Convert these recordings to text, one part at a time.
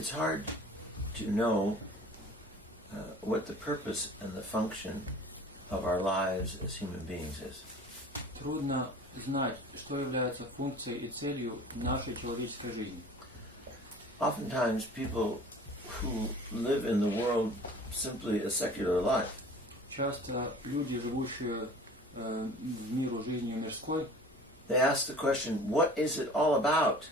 It's hard to know what the purpose and the function of our lives as human beings is. Трудно знать, что является функцией и целью нашей человеческой жизни. Oftentimes people who live in the world simply a secular life Часто люди, живущие в миру жизнью мирской, they ask the question, what is it all about?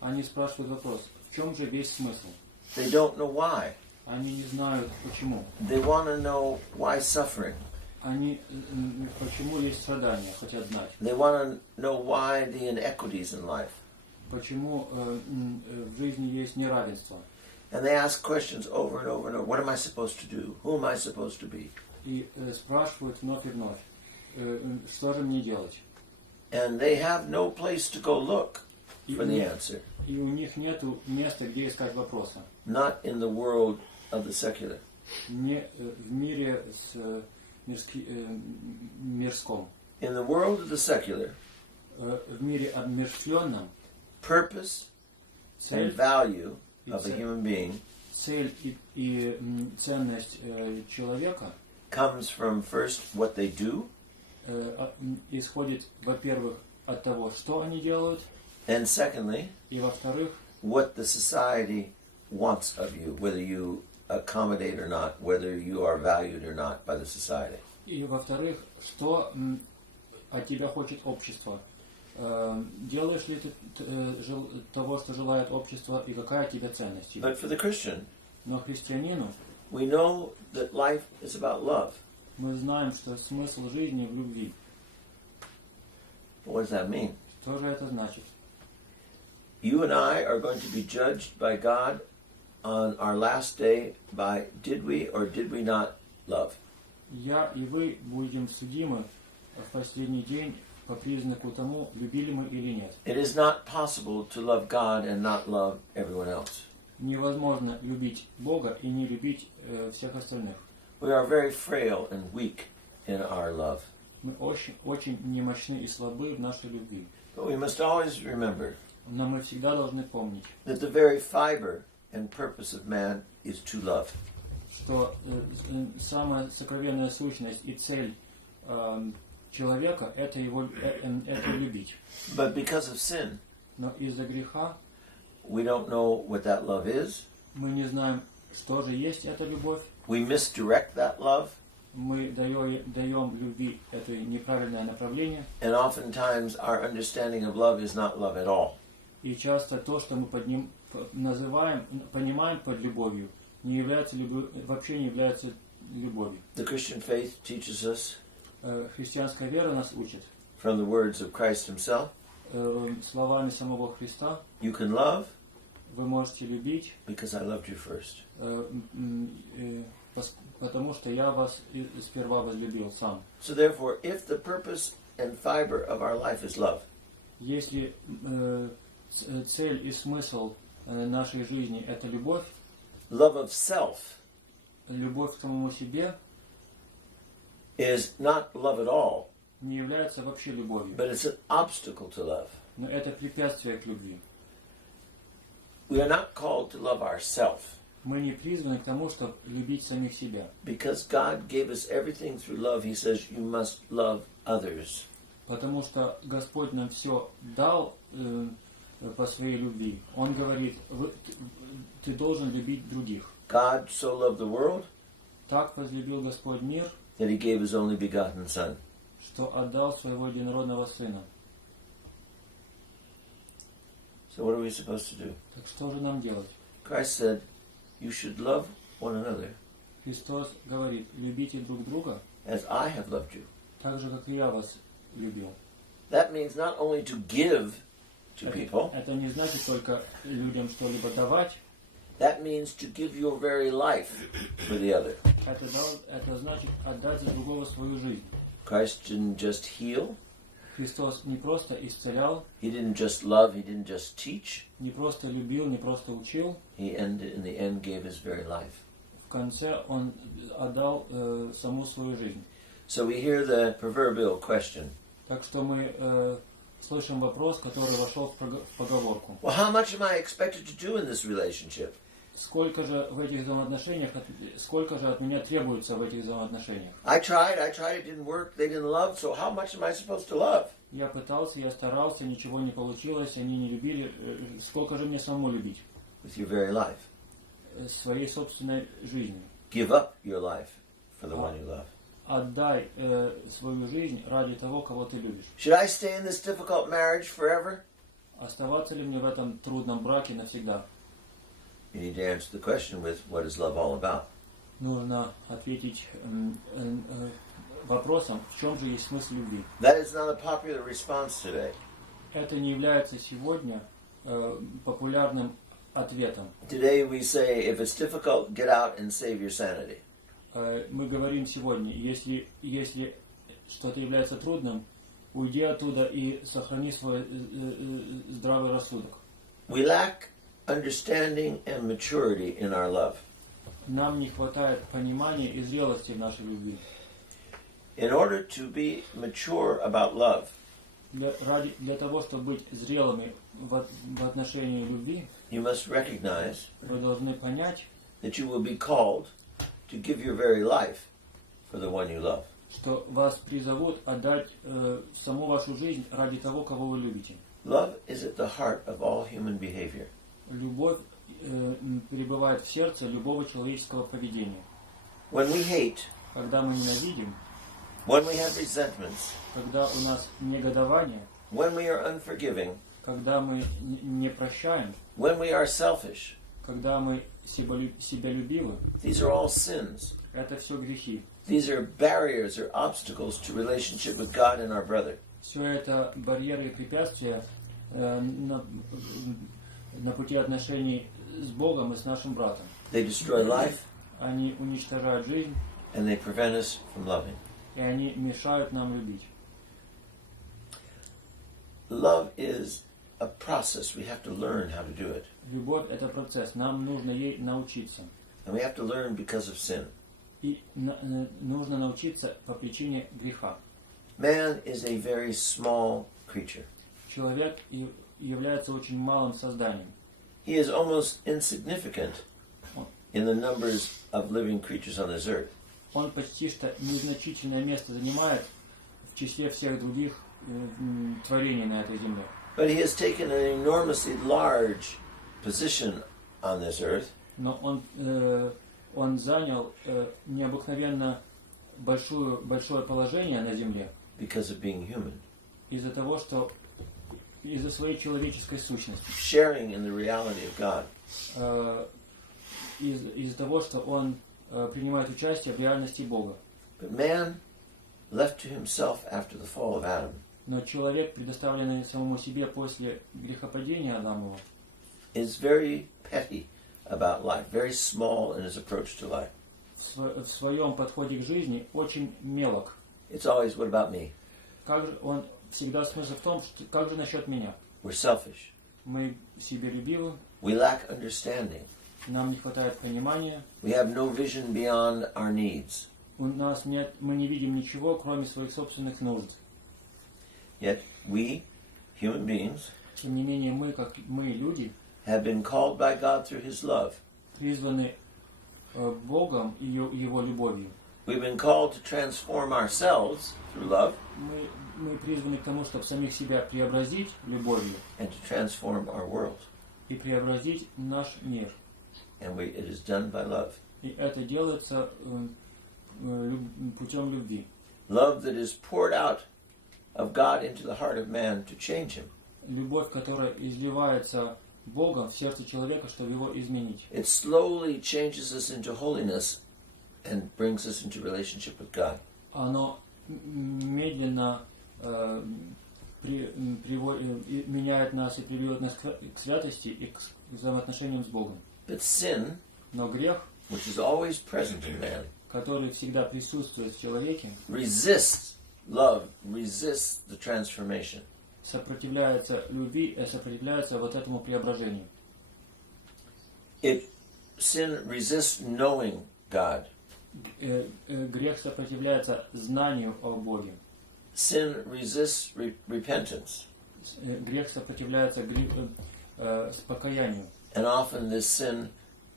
они спрашивают вопрос, в чем же весь смысл? They don't know why. Они не знают, почему. They want to know why suffering. Они почему есть страдания, хотят знать. They want to know why the inequities in life. Почему в жизни есть неравенство. And they ask questions over and over and over. What am I supposed to do? Who am I supposed to be? И спрашивают вновь и вновь, что же мне делать? And they have no place to go look for the answer. И у них нет места, где искать вопросы. Not in the world of the secular. Не в мире мирском. In the world of the secular, В мире обмерщвленном purpose and value of a human being цель и ценность человека comes from first what they do, исходит, во-первых, от того, что они делают, and secondly, и во-вторых, what the society wants of you, whether you accommodate or not, whether you are valued or not by the society. и во-вторых, что от тебя хочет общество. Делаешь ли ты того, что желает общество, и какая тебе ценность? But for the Christian, Но христианину we know that life is about love. мы знаем, что смысл жизни в любви. What does that mean? Что же это значит? You and I are going to be judged by God on our last day by did we or did we not love. Я и вы будем судимы в последний день по признаку тому, любили мы или нет. It is not possible to love God and not love everyone else. Невозможно любить Бога и не любить всех остальных. We are very frail and weak in our love. Мы очень немощны и слабы в нашей любви. But we must always remember Но мы всегда должны помнить, that the very fiber and purpose of man is to love. что самая сокровенная сущность и цель человека – это любить. But because of sin, Но из-за греха we don't know what that love is. мы не знаем, что же есть эта любовь. We misdirect that love. Мы даем любви это неправильное направление. And oftentimes our understanding of love is not love at all. И часто то, что мы понимаем под любовью, не является вообще не является любовью. The Christian faith teaches us Христианская вера нас учит from the words of Christ himself, словами самого Христа. you can love Вы можете любить, because I loved you first. потому что я вас сперва возлюбил сам. So therefore, if the purpose and fiber of our life is love, Если цель и смысл нашей жизни – это любовь, love of self любовь к самому себе is not love at all, не является вообще любовью, but it's an obstacle to love. но это препятствие к любви. We are not called to love ourselves Мы не призваны к тому, чтобы любить самих себя. because God gave us everything through love. He says you must love others. Потому что Господь нам все дал по своей любви. Он говорит, ты должен любить других. God so loved the world Так возлюбил Господь мир, that he gave his only begotten Son. что отдал своего единородного Сына. So what are we supposed to do? Так что же нам делать? Christ said, you should love one another Христос говорит, любите друг друга, as I have loved you. так же, как и я вас любил. That means not only to give to people, Это не значит только людям что-либо давать, that means to give your very life for the other. это значит отдать за другого свою жизнь. Christ didn't just heal, Христос не просто исцелял, he didn't just love, he didn't just teach, не просто любил, не просто учил. he in the end gave his very life. В конце Он отдал саму свою жизнь. So we hear the proverbial question, Так что мы слышим вопрос, который вошел в поговорку. well, how much am I expected to do in this relationship? сколько же в этих взаимоотношениях, сколько же от меня требуется в этих взаимоотношениях? I tried, it didn't work, they didn't love, so how much am I supposed to love? Я пытался, я старался, ничего не получилось, они не любили. Сколько же мне самому любить? With your very life. Своей собственной жизнью. Give up your life for the one you love. Отдай свою жизнь ради того, кого ты любишь. Should I stay in this difficult marriage forever? Оставаться ли мне в этом трудном браке навсегда? You need to answer the question with, what is love all about? Нужно ответить вопросом, в чем же есть смысл любви. That is not a popular response today. Это не является сегодня популярным ответом. Today we say, if it's difficult, get out and save your sanity. Мы говорим сегодня, если что-то является трудным, уйди оттуда и сохрани свой здравый рассудок. We lack understanding and maturity in our love. Нам не хватает понимания и зрелости в нашей любви. In order to be mature about love, Для того, чтобы быть зрелыми в отношении любви, you must recognize вы должны понять, that you will be called to give your very life for the one you love. что вас призовут отдать саму вашу жизнь ради того, кого вы любите. Love is at the heart of all human behavior. Любовь пребывает в сердце любого человеческого поведения. When we hate, Когда мы ненавидим, when we have resentments, когда у нас негодование, when we are unforgiving, когда мы не прощаем, when we are selfish, когда мы себялюбивы, these are all sins. это все грехи. These are barriers or obstacles to relationship with God and our brother. Все это барьеры и препятствия на пути отношений с Богом и с нашим братом. They destroy life, Они уничтожают жизнь, and they prevent us from loving. и они мешают нам любить. Love is a process. We have to learn how to do it. Любовь – это процесс, нам нужно ей научиться. And we have to learn because of sin. И нужно научиться по причине греха. Man is a very small creature. Человек является очень малым созданием. He is almost insignificant in the numbers of living creatures on this earth. Он почти что незначительное место занимает в числе всех других творений на этой земле. But he has taken an enormously large position on this earth. Но он занял необыкновенно большое положение на земле. Because of being human. Из-за своей человеческой сущности. Sharing in the reality of God. Из-за того, что он принимает участие в реальности Бога. But man, left to himself after the fall of Adam, Но человек, предоставленный самому себе после грехопадения Адамова, is very petty about life, very small in his approach to life. в своем подходе к жизни очень мелок. It's always, what about me? Как же он всегда смысл в том, что как же насчет меня? We're selfish. Мы себялюбивы, We lack understanding. нам не хватает понимания, We have no vision beyond our needs. мы не видим ничего, кроме своих собственных нужд. Yet we, human beings, Тем не менее, мы, люди, have been called by God through His love. призваны Богом и Его любовью. We've been called to transform ourselves through love Мы призваны к тому, чтобы самих себя преобразить любовью and to transform our world. и преобразить наш мир. And it is done by love. И это делается путем любви. Love that is poured out of God into the heart of man to change him. Любовь, которая изливается Богом в сердце человека, чтобы его изменить. It slowly changes us into holiness and brings us into relationship with God. Оно медленно меняет нас и приводит нас к святости и к взаимоотношениям с Богом. But sin, Но грех, which is always present in man, который всегда присутствует в человеке, resists love, resists the transformation. сопротивляется любви и сопротивляется вот этому преображению. Sin resists knowing God. Грех сопротивляется знанию о Боге. Sin resists repentance. Грех сопротивляется покаянию. And often this sin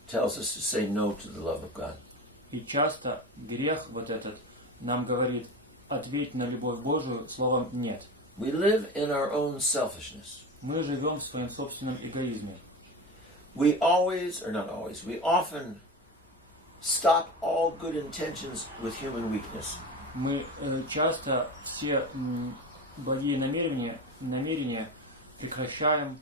tells us to say no to the love of God. И часто грех вот этот нам говорит, ответь на любовь Божию словом «нет». We live in our own selfishness. Мы живем в своем собственном эгоизме. We always, or not always, we often stop all good intentions with human weakness. Мы часто все благие намерения прекращаем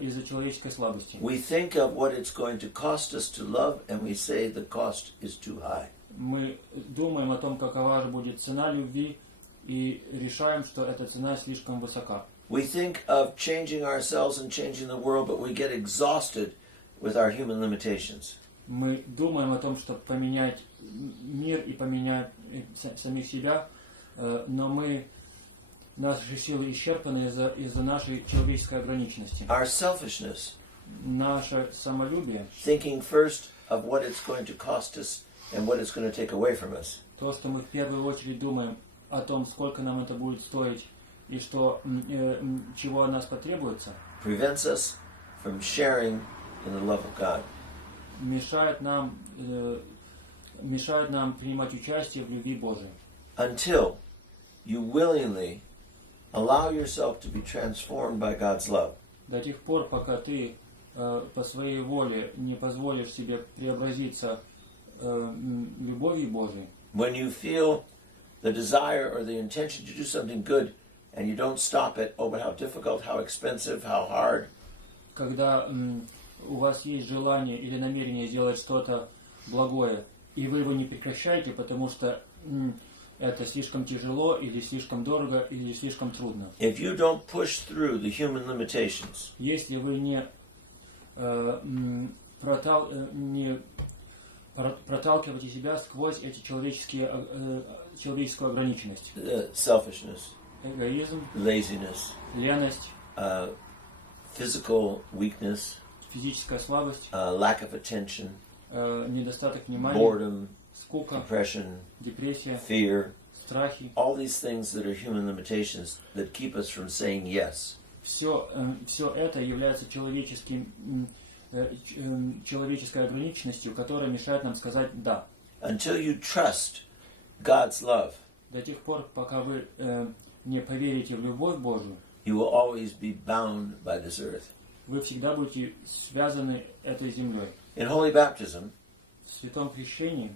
из-за человеческой слабости. We think of what it's going to cost us to love, and we say the cost is too high. Мы думаем о том, какова же будет цена любви, и решаем, что эта цена слишком высока. We think of changing ourselves and changing the world, but we get exhausted with our human limitations. Мы думаем о том, чтобы поменять мир и поменять самих себя, но наши силы исчерпаны из-за нашей человеческой ограниченности. Our selfishness, Наше самолюбие, thinking first of what it's going to cost us and what it's going to take away from us, то, что мы в первую очередь думаем о том, сколько нам это будет стоить и чего от нас потребуется, prevents us from sharing in the love of God. мешает нам принимать участие в любви Божией. Until you willingly allow yourself to be transformed by God's love. До тех пор, пока ты по своей воле не позволишь себе преобразиться любовью Божией. When you feel the desire or the intention to do something good and you don't stop it, oh, but how difficult, how expensive, how hard. Когда у вас есть желание или намерение сделать что-то благое, и вы его не прекращаете, потому что это слишком тяжело, или слишком дорого, или слишком трудно. If you don't push through the human limitations, Если вы не проталкиваете себя сквозь эти человеческую ограниченность, selfishness, эгоизм, laziness, леность, physical weakness, физическая слабость, lack of attention, недостаток внимания, boredom, скука, depression, депрессия, fear, страхи. all these things that are human limitations that keep us from saying yes. Все это является человеческой ограниченностью, которая мешает нам сказать «да». Until you trust God's love, До тех пор, пока вы не поверите в любовь Божию, you will always be bound by this earth. вы всегда будете связаны этой землей. In holy baptism, В святом крещении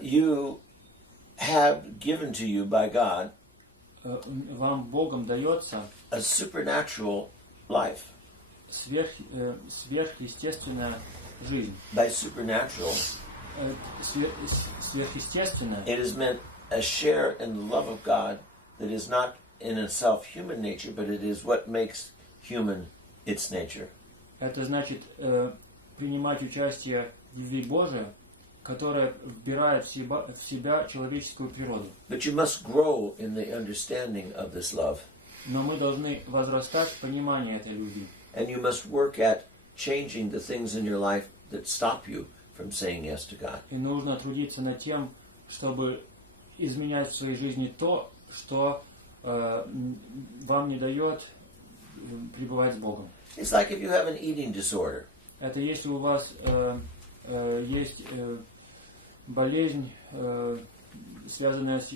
you have given to you by God вам Богом дается a supernatural life. сверхъестественная жизнь. By supernatural, Сверхъестественная it is meant a share in the love of God that is not in itself human nature, but it is what makes human its nature. это значит принимать участие в любви Божией, которая вбирает в себя человеческую природу. But you must grow in the understanding of this love. Но мы должны возрастать в понимании этой любви. And you must work at changing the things in your life that stop you from saying yes to God. И нужно трудиться над тем, чтобы изменять в своей жизни то, что вам не дает пребывать с Богом. It's like if you have an eating disorder. Это если у вас есть болезнь, связанная с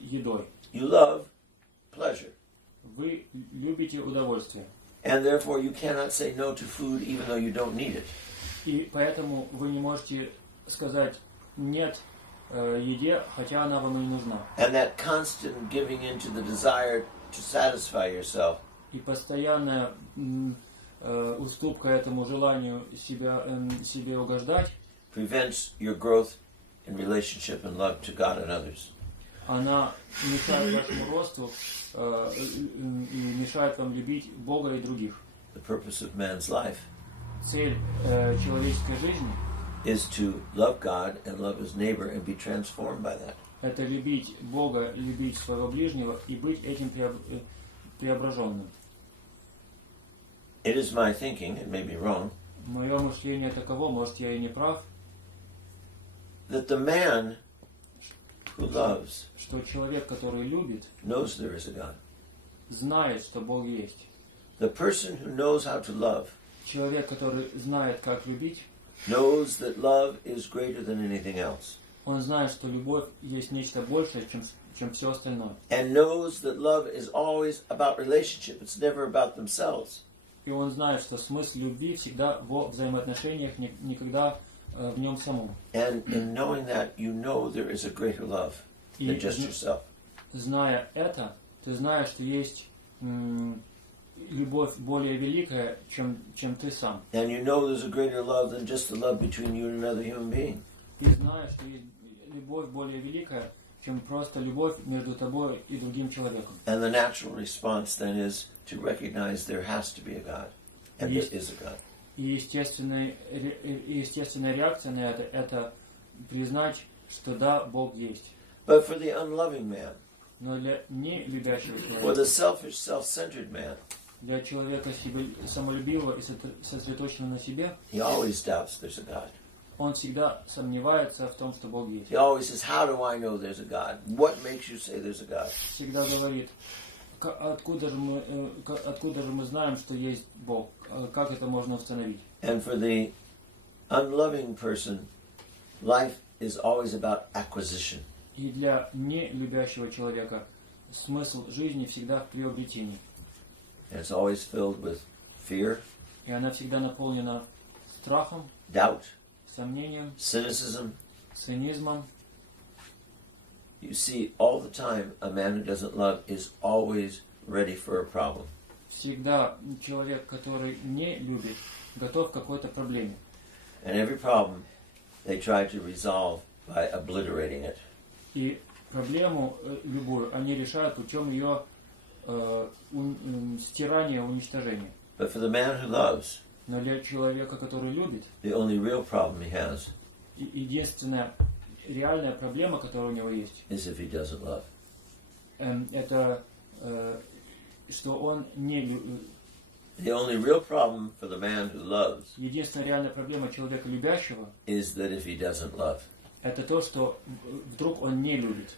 едой. You love pleasure. Вы любите удовольствие. And therefore you cannot say no to food even though you don't need it. И поэтому вы не можете сказать «нет» еде, хотя она вам и не нужна. And that constant giving in to the desire to satisfy yourself И постоянная уступка этому желанию себе угождать, prevents your growth in relationship and love to God and others. она мешает вашему росту и мешает вам любить Бога и других. The purpose of man's life Цель человеческой жизни is to love God and love his neighbor and be transformed by that. – это любить Бога, любить своего ближнего и быть этим преображенным. It is my thinking, it may be wrong, Мое мышление таково, может, я и не прав, that the man who loves что человек, который любит, knows there is a God. знает, что Бог есть. The person who knows how to love человек, который знает, как любить, knows that love is greater than anything else. он знает, что любовь есть нечто большее, чем все остальное. And knows that love is always about relationship. It's never about themselves. И он знает, что смысл любви всегда во взаимоотношениях, никогда в нем самом. And in knowing that, you know there is a greater love than just yourself. Зная это, ты знаешь, что есть любовь более великая, чем ты сам. And you know there's a greater love than just the love between you and another human being. Ты знаешь, что есть любовь более великая, чем просто любовь между тобой и другим человеком. And the natural response then is to recognize there has to be a God. And there is a God. И естественная реакция на это признать, что да, Бог есть. But for the unloving man, Но для нелюбящего or человека, the selfish, self-centered man, для человека самолюбивого и сосредоточенного на себе, he always doubts there's a God. он всегда сомневается в том, что Бог есть. He always says, how do I know there's a God? What makes you say there's a God? Всегда говорит, откуда же мы знаем, что есть Бог? Как это можно установить? And for the unloving person, life is always about acquisition. И для нелюбящего человека смысл жизни всегда в приобретении. And it's always filled with fear, И она всегда наполнена страхом, doubt, сомнением, cynicism. цинизмом. You see, all the time, a man who doesn't love is always ready for a problem. Всегда человек, который не любит, готов к какой-то проблеме. And every problem they try to resolve by obliterating it. И проблему любую они решают путем ее стирания, уничтожения. But for the man who loves, Но для человека, который любит, the only real problem he has единственная реальная проблема, которая у него есть, is if he doesn't love. это что он не любит. The only real problem for the man who loves Единственная реальная проблема человека любящего is that if he doesn't love. это то, что вдруг он не любит.